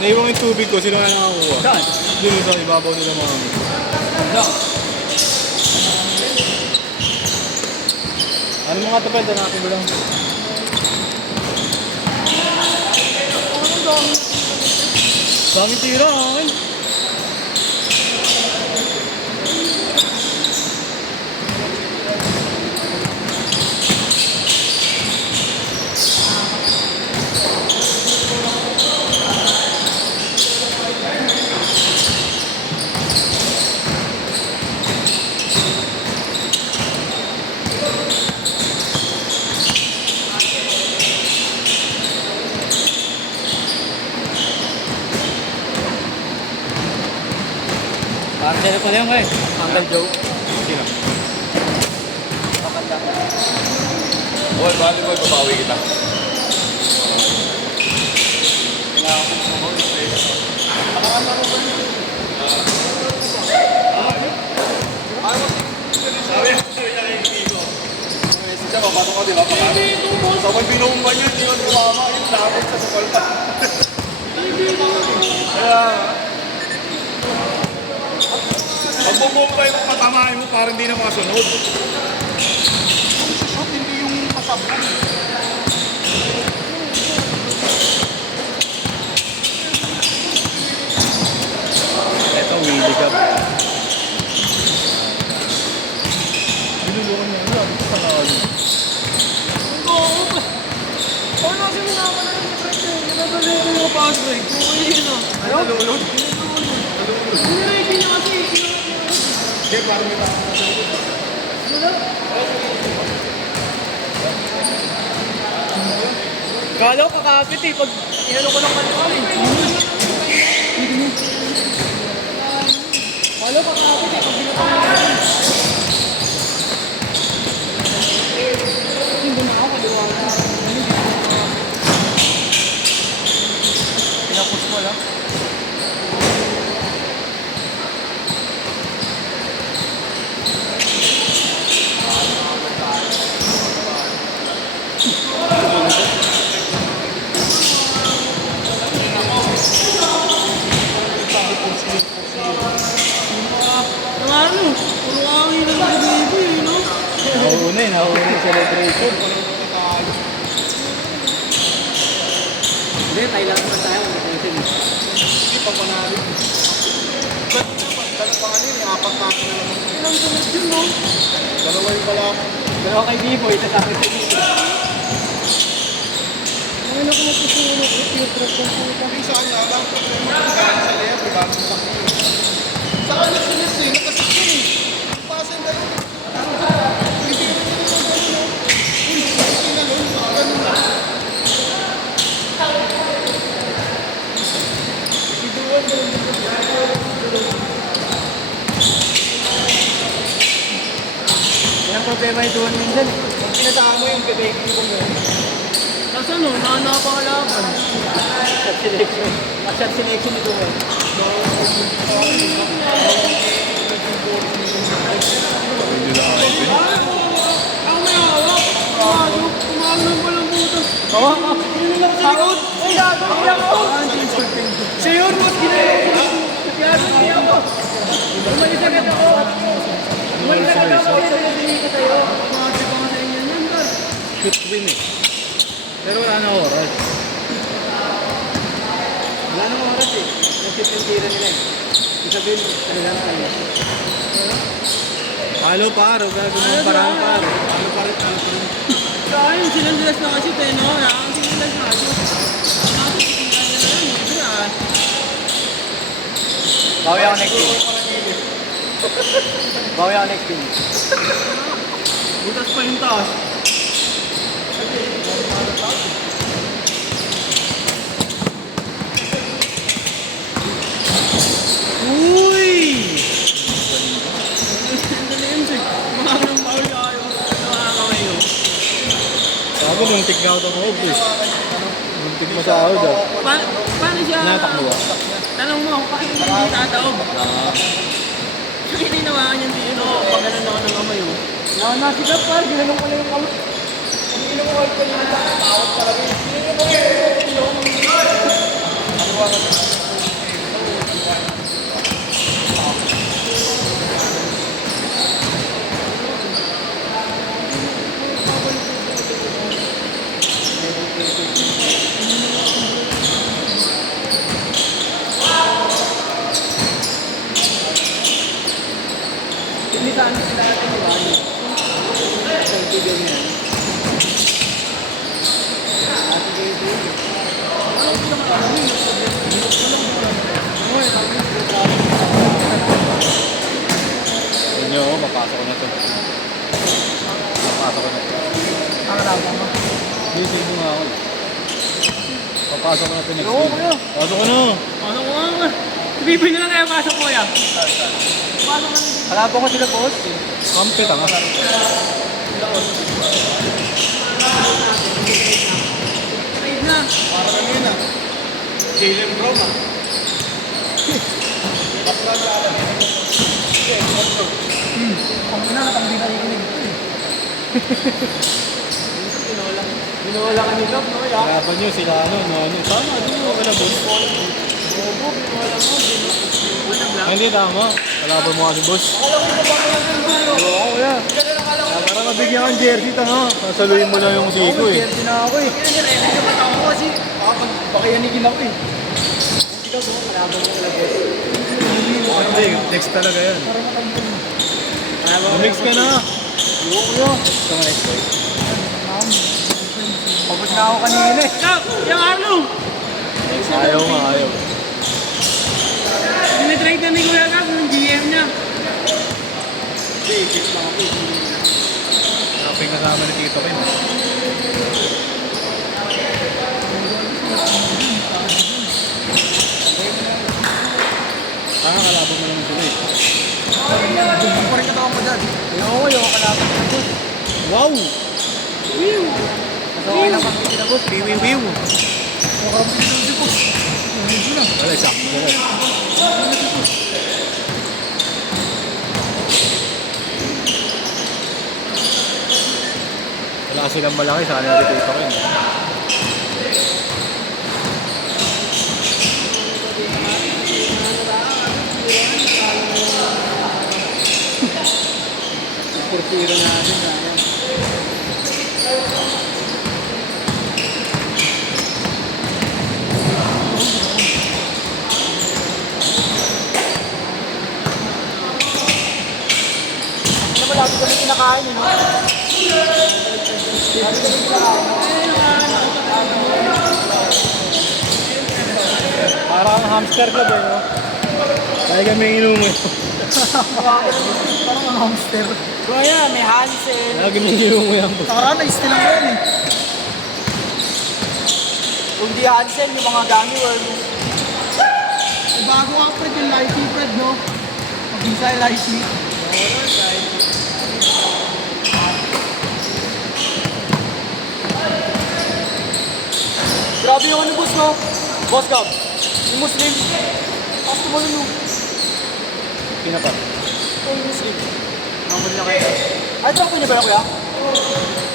Naiwan yung tubig ko, sino nga nakakuha? Saan? Doon sa ibabaw nila mga kami. Saan? Ano mga tapal, hanapin ko lang. Dami tira, akin. Parang sila pala yung Uncle Joe. Sino? Kapanda. Boy, bali boy, babawi kita. Siya, mapasok ka, di ba? Sabay binumba niya, hindi yun kumama. Yung lapit sa sukal pa. Kaya, pag bumumba yung patamahin mo, parang hindi na makasunod. Yung shot, hindi yung pasablan. Ito, wheelie cup. Binulungan niya, wala, ito sa nakali. Ano kasi minama na yung break eh. Nagdali ko yung pass break. Uwi yun ah. Ay, nalulod? Niready niya kasi. Hindi, parang may tapos na siya. Kala ko kakapit eh. Pag inano ko ng kanito eh. Kala ko kakapit eh. Pag binutang ko ng hindi na ako kaliwala. Pinapos mo lang. Ano? Puro angin ng baby eh, no? Nauna yung celebration. Hindi, tayo lang naman tayo. Hindi pa panalo. Ba't naman? Dalawa pa kanina, yung apat na ako na naman. Ilang sunod yun, no? Dalawa yung pala. Dalawa kay B-Boy, tatapit sa dito. Ngayon ako magpusunod ng yung truck ng puta. Yung sa kanya lang, sa layer, diba? Sa kanya sinis eh, nakasik yun eh. Pasin na yun. Hindi na nun, sa akin na. Yan ang problema yung doon minsan. Kung kinasama mo yung bebeki ko mo. Tapos ano, nanapakalaban. Shot selection. Shot selection ito mo. Hindi na ako. Ako may hawak. Kumalo palang puta. Oo. Yun lang sa likod. Ay, gago niya ako. Siya yun, mas ginagawa ko. Gago niya ako. Umalis agad ako. Umalis agad ako. Sinadili ko sa'yo. Kumati pa nga sa inyo yan, ba? Shoot win eh. Pero wala na oras. Wala nang oras eh. Nasip yung tira nila eh. Isabihin, kanila na tayo. Halo paro, gagawin mo parang paro. Halo pa rin, halo pa rin. Kaya sinandilas na kasi tayo, no? Nakakasilas na kasi. Bakit tingnan nila lang, libre ah. Bawi ako next team. Bawi ako next team. Butas pa yung taas. Uy! Ganda na yun, Sig. Maharang bawal kayo. Nakakamayo. Sabi, muntik na ako ng eh. Muntik mo sa ako dyan. Paano siya? Natakbo ba? Tanong mo, paano siya hindi tataob? Kasi hindi nawakan yung dito. Pag ganun ako ng kamay, oh. Nasigat pa, ginanong ko na yung kamay. Ang ginanong ko pa yung tawag talaga. Hindi mo Pilitaan sila natin, di ba? Sa video niya. Ate kayo din. Ano ko naman alam yun? Yun nyo, mapasok ko na to. Mapasok ko na to. Ang alaga mo. Hindi, mo nga ako. Papasok ko na to next Oo, week. kuya. Pasok ko na. Ano ko nga? Bibili na lang kaya pasok ko yan. Paano ka nang Kalabo ko sila, boss. Kampit, nga. trade na? Para ano yun ah. Jalen Brown ah. Bakla na alam yun. Ang ina, natanggi na yung ito eh. Binawala ka ni Love, no? Ya? Kalaban nyo sila, ano. Tama, di mo ka na, boss. Bobo, binawala mo. Hindi, tama. Kalaban mo kasi, boss. Oo, kuya. Parang nabigyan kang jersey, tanga. Sasaluhin mo lang yung siko, eh. Jersey na ako eh. Kaya naman ako kasi pakiyanigin ako eh. Ikaw mo, kalaban mo kala boss. Hindi, next talaga yan. Mix ka na. Oo, kuya. Ito nga next week. Pagod na ako kanina eh. Yung Arlo! Ayaw nga, ayaw. Tinitrade na ni Kuya Gab yung GM niya. Kaping kasama ni Tito Ken. Kalaban mo naman sila, eh. Ang pa rin katawan mo dyan. Oo, yung kalaban ko boss. Wow! Wiw! Okay lang kami sila boss. Wiw! Makapili ng si boss. Medyo na. Wala, sakto na lang. Wala silang malaki sa kanila dito ito rin. Portiro natin na yan. Ano ba lagi kami kinakain eh, no? Lagi kami kinakain. Parang hamster club, eh, no? Kaya kami inumin. Parang ang hamster. Kuya, may Hansen. Lagi kami inumin yan, boss. Tara na, istilang ko yan eh. Kung di Hansen, yung mga gummy worm. May bago nga Fred yung Lighty Fred, no? Mag-isa yung Lighty. Grabe yung ano boss, no? Boss Gab. Yung Muslim. Tapos tumalun yung Pinapat. yung Muslim. Nakapun niya kayo. Ay, tropa niyo ba na kuya?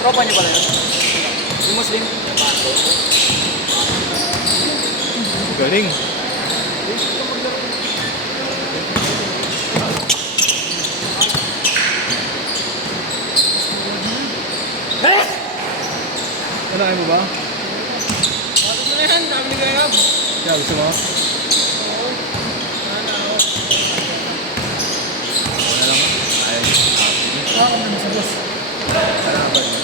Tropa niyo pala yun? Yung Muslim. Galing. Ano ayaw mo ba? Ano na yan? Dami ni Gab. Yeah, gusto mo? Wala lang. Ayaw niyo. Baka naman sa boss. Kalaban niyo.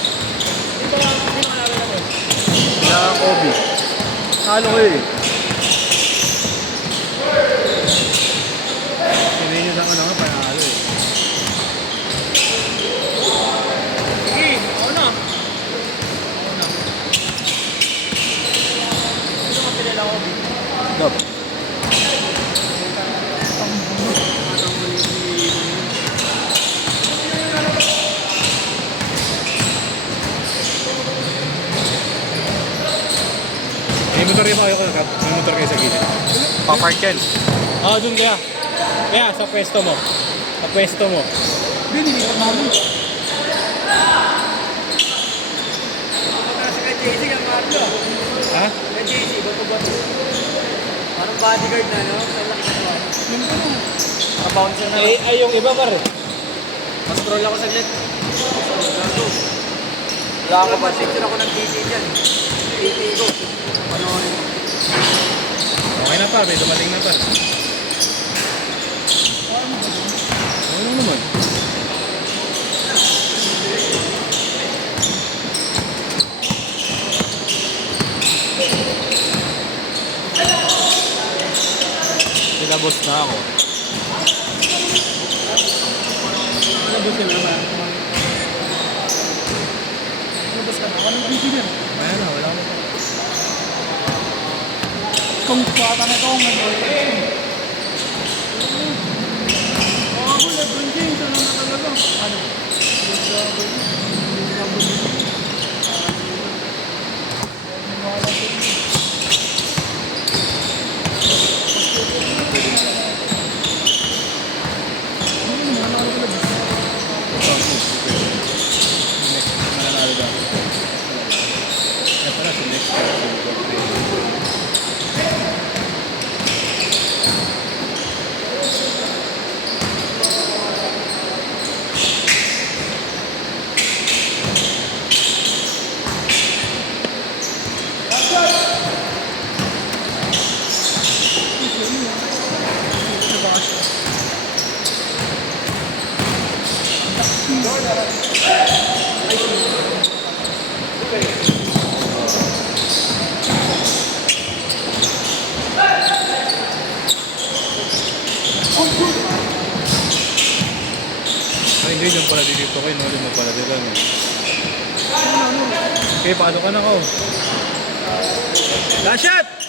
Ito lang, hindi mo nalala ko. Wala kang Kobe. Halo ko eh. Sinayin niyo sa ano, panalo eh. Sige, ako na. Ito nga pinala ko. Gab. May motor kayo kayo, Kap. May motor kayo sa gilid. Papark yan. Oo, dun kaya. Kaya, sa pwesto mo. Sa pwesto mo. Binili ko namin. Kasi kay JC ang Marlo. Ha? Kay JC, bato-bato. bodyguard na, no? Lalaki na naman. Naka-bouncer na. Ay, yung iba pare. Mas-scroll ako saglit. Wala ako ba? Picture ako ng TT dyan. TT ko. Panoorin. Okay na pa, may dumating na pa. Ano naman? Nilabos na ako. Nalabos ka na ba? Nalabos ka na? Anong TT dyan? Ayan na, wala na pa. Kung pata na ito, ang nag-open. Ako, Lebron James, ano na talaga? Ano? Mananalo daw. Kaya pala si next year. Ay, hindi yung pala dito kayo, no? Yung pala dito, no? Okay, paano ka na ko? Last shot!